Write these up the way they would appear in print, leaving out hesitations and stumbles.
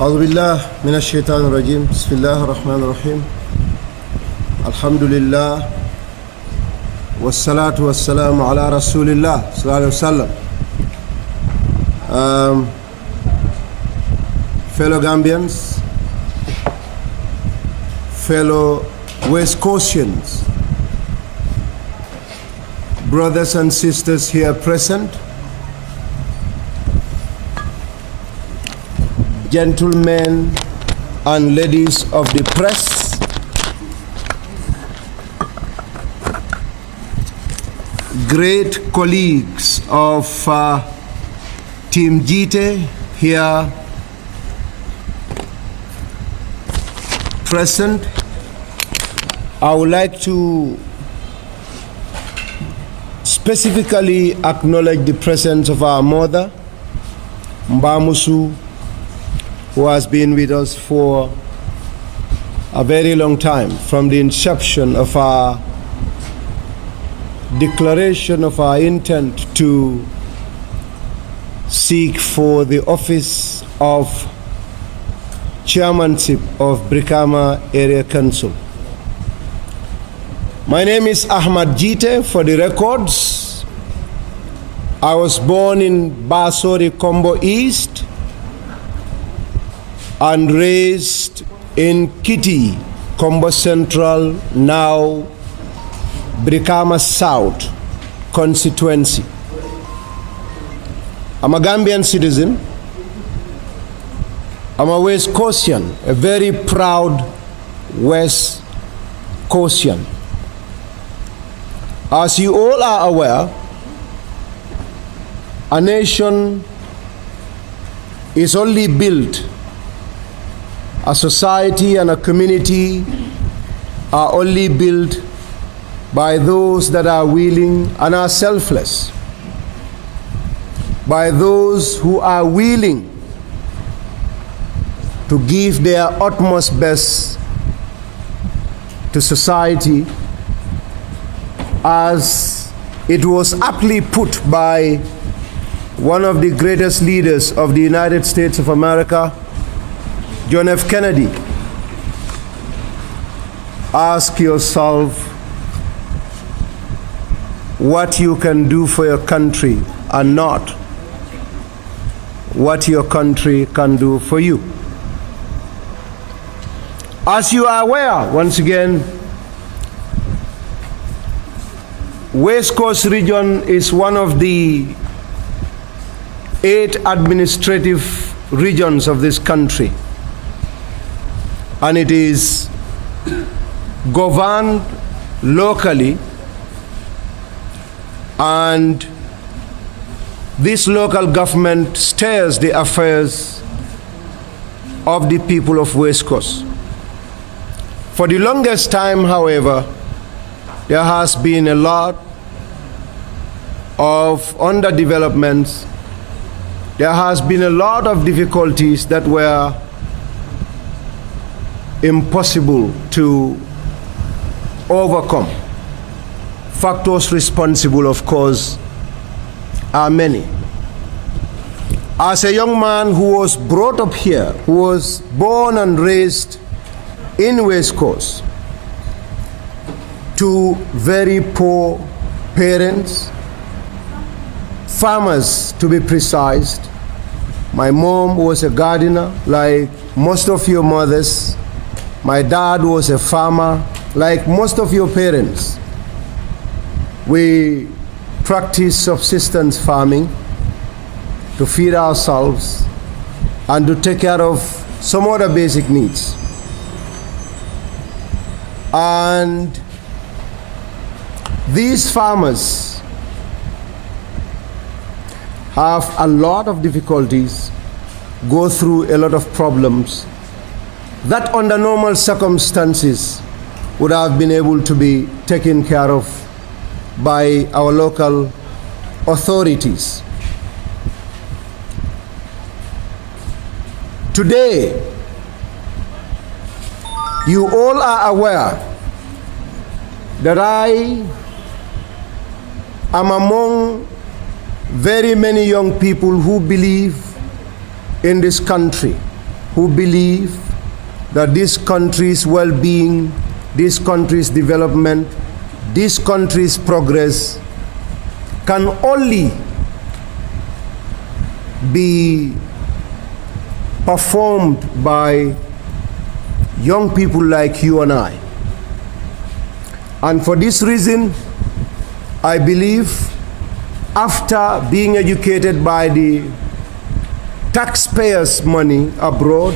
أعوذ بالله من الشيطان الرجيم بسم الله الرحمن الرحيم الحمد لله والصلاة والسلام على رسول الله صلى الله عليه وسلم. Fellow Gambians, fellow West Coastians, brothers and sisters here present, gentlemen and ladies of the press, great colleagues of Team Gitteh here present, I would like to specifically acknowledge the presence of our mother, Mbamusu, who has been with us for a very long time, from the inception of our declaration of our intent to seek for the office of chairmanship of Brikama Area Council. My name is Ahmad Gitteh, for the records. I was born in Basori, Kombo East, and raised in Kitty, Kombo Central, now Brikama South constituency. I'm a Gambian citizen. I'm a West Coastian, a very proud West Coastian. As you all are aware, a nation is only built, a society and a community are only built by those that are willing and are selfless, by those who are willing to give their utmost best to society, as it was aptly put by one of the greatest leaders of the United States of America, John F. Kennedy. Ask yourself what you can do for your country and not what your country can do for you. As you are aware, once again, West Coast region is one of the 8 administrative regions of this country, and it is governed locally, and this local government steers the affairs of the people of West Coast. For the longest time, however, there has been a lot of underdevelopments. There has been a lot of difficulties that were impossible to overcome. Factors responsible, of course, are many. As a young man who was brought up here, who was born and raised in West Coast, to very poor parents, farmers to be precise. My mom was a gardener, like most of your mothers. My dad was a farmer, like most of your parents. We practice subsistence farming to feed ourselves and to take care of some other basic needs. And these farmers have a lot of difficulties, go through a lot of problems that under normal circumstances would have been able to be taken care of by our local authorities. Today, you all are aware that I am among very many young people who believe in this country who believe that this country's well-being, this country's development, this country's progress can only be performed by young people like you and I. And for this reason, I believe after being educated by the taxpayers' money abroad,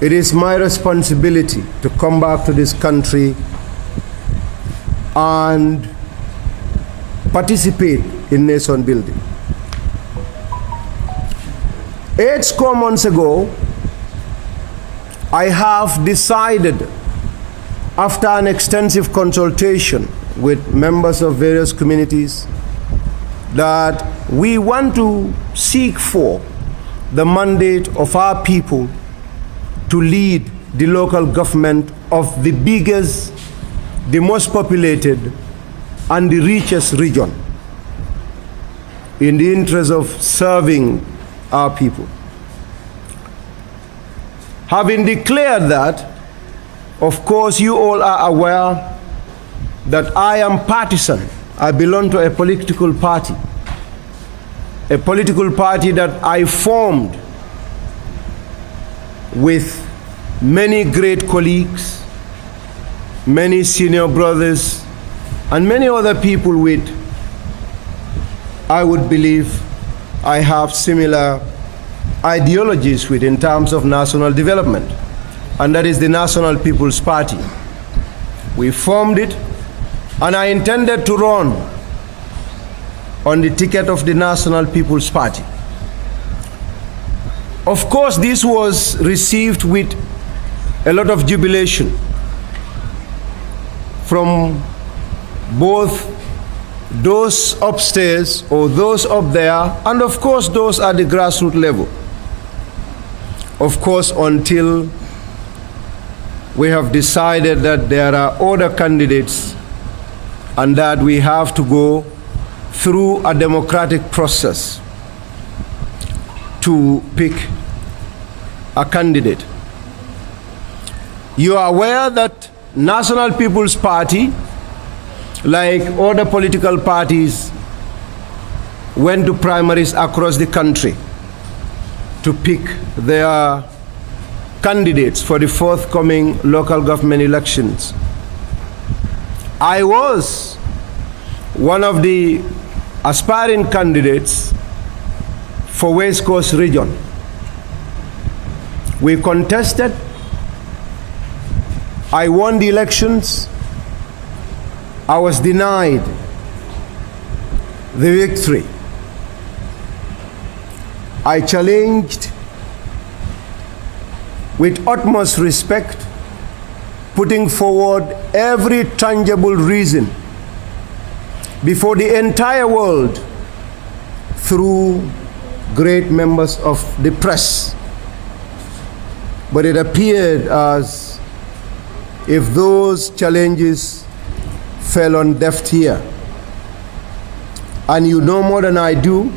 it is my responsibility to come back to this country and participate in nation building. 8 score months ago, I have decided, after an extensive consultation with members of various communities, that we want to seek for the mandate of our people to lead the local government of the biggest, the most populated, and the richest region in the interest of serving our people. Having declared that, of course, you all are aware that I am partisan. I belong to a political party that I formed with many great colleagues, many senior brothers, and many other people with, I would believe, I have similar ideologies with in terms of national development, and that is the National People's Party. We formed it, and I intended to run on the ticket of the National People's Party. Of course, this was received with a lot of jubilation from both those upstairs or those up there, and of course those at the grassroots level. Of course, until we have decided that there are other candidates and that we have to go through a democratic process to pick a candidate. You are aware that National People's Party, like other political parties, went to primaries across the country to pick their candidates for the forthcoming local government elections. I was one of the aspiring candidates for West Coast region. We contested. I won the elections. I was denied the victory. I challenged with utmost respect, putting forward every tangible reason before the entire world through great members of the press. But it appeared as if those challenges fell on deaf ear. And you know more than I do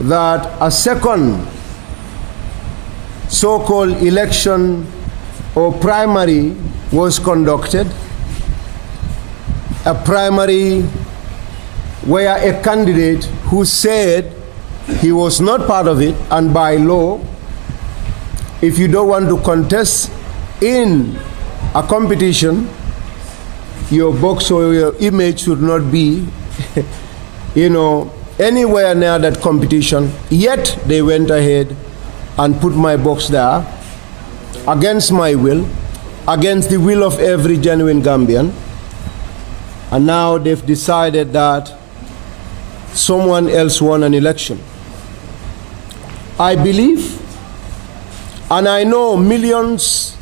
that a second so-called election or primary was conducted, a primary where a candidate who said he was not part of it, and by law, if you don't want to contest in a competition, your box or your image should not be anywhere near that competition. Yet they went ahead and put my box there against my will, against the will of every genuine Gambian. And now they've decided that someone else won an election. I believe, and I know millions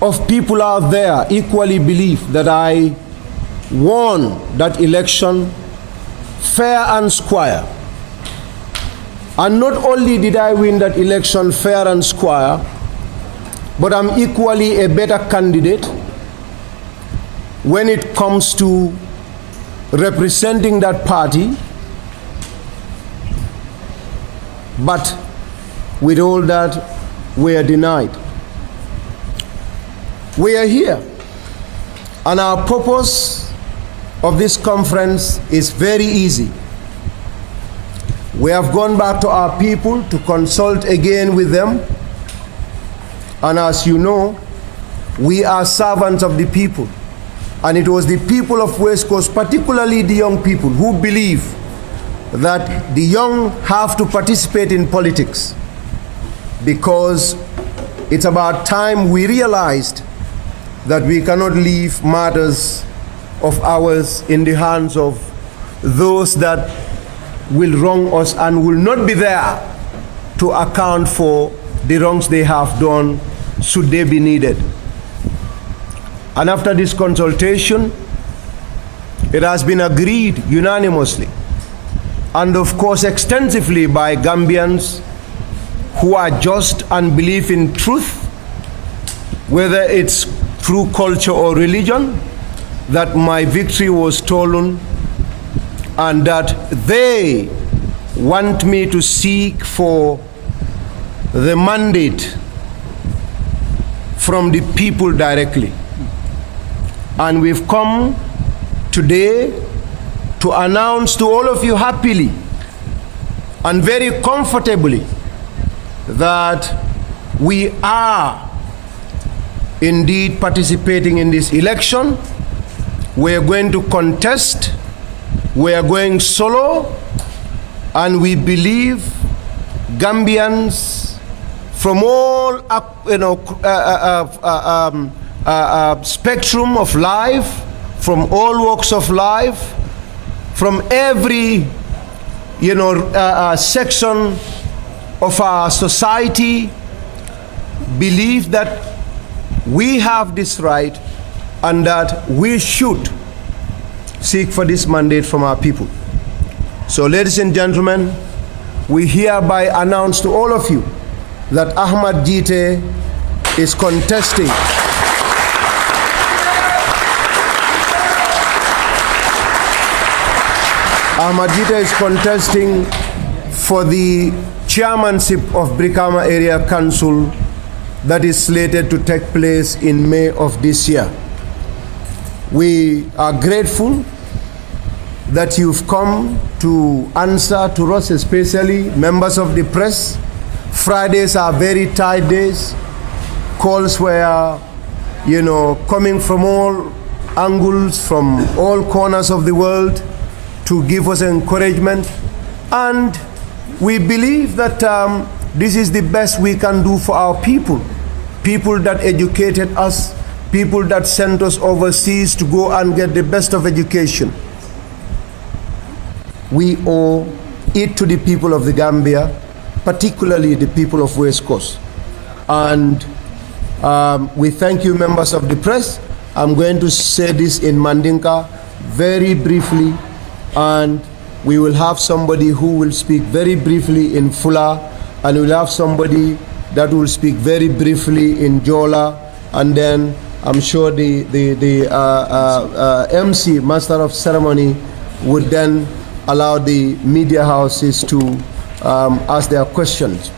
of people out there equally believe, that I won that election fair and square. And not only did I win that election fair and square, but I'm equally a better candidate when it comes to representing that party. But with all that we are denied. We are here, and our purpose of this conference is very easy. We have gone back to our people to consult again with them, and as you know, we are servants of the people, and it was the people of West Coast, particularly the young people, who believe that the young have to participate in politics, because it's about time we realized that we cannot leave matters of ours in the hands of those that will wrong us and will not be there to account for the wrongs they have done should they be needed. And after this consultation, it has been agreed unanimously and of course extensively by Gambians who are just and believe in truth, whether it's through culture or religion, that my victory was stolen and that they want me to seek for the mandate from the people directly. And we've come today to announce to all of you happily and very comfortably that we are indeed participating in this election. We are going to contest, we are going solo, and we believe Gambians from all spectrum of life, from all walks of life, from every section of our society, believe that we have this right and that we should seek for this mandate from our people. So, ladies and gentlemen, we hereby announce to all of you that Ahmad Gitteh is contesting for the chairmanship of Brikama Area Council that is slated to take place in May of this year. We are grateful that you've come to answer to us, especially members of the press. Fridays are very tight days. Calls were, coming from all angles, from all corners of the world to give us encouragement. And we believe that this is the best we can do for our people. People that educated us, people that sent us overseas to go and get the best of education. We owe it to the people of the Gambia, particularly the people of West Coast. And we thank you, members of the press. I'm going to say this in Mandinka very briefly, and we will have somebody who will speak very briefly in Fula, and we'll have somebody that will speak very briefly in Jola, and then I'm sure the MC, Master of Ceremony, would then allow the media houses to ask their questions.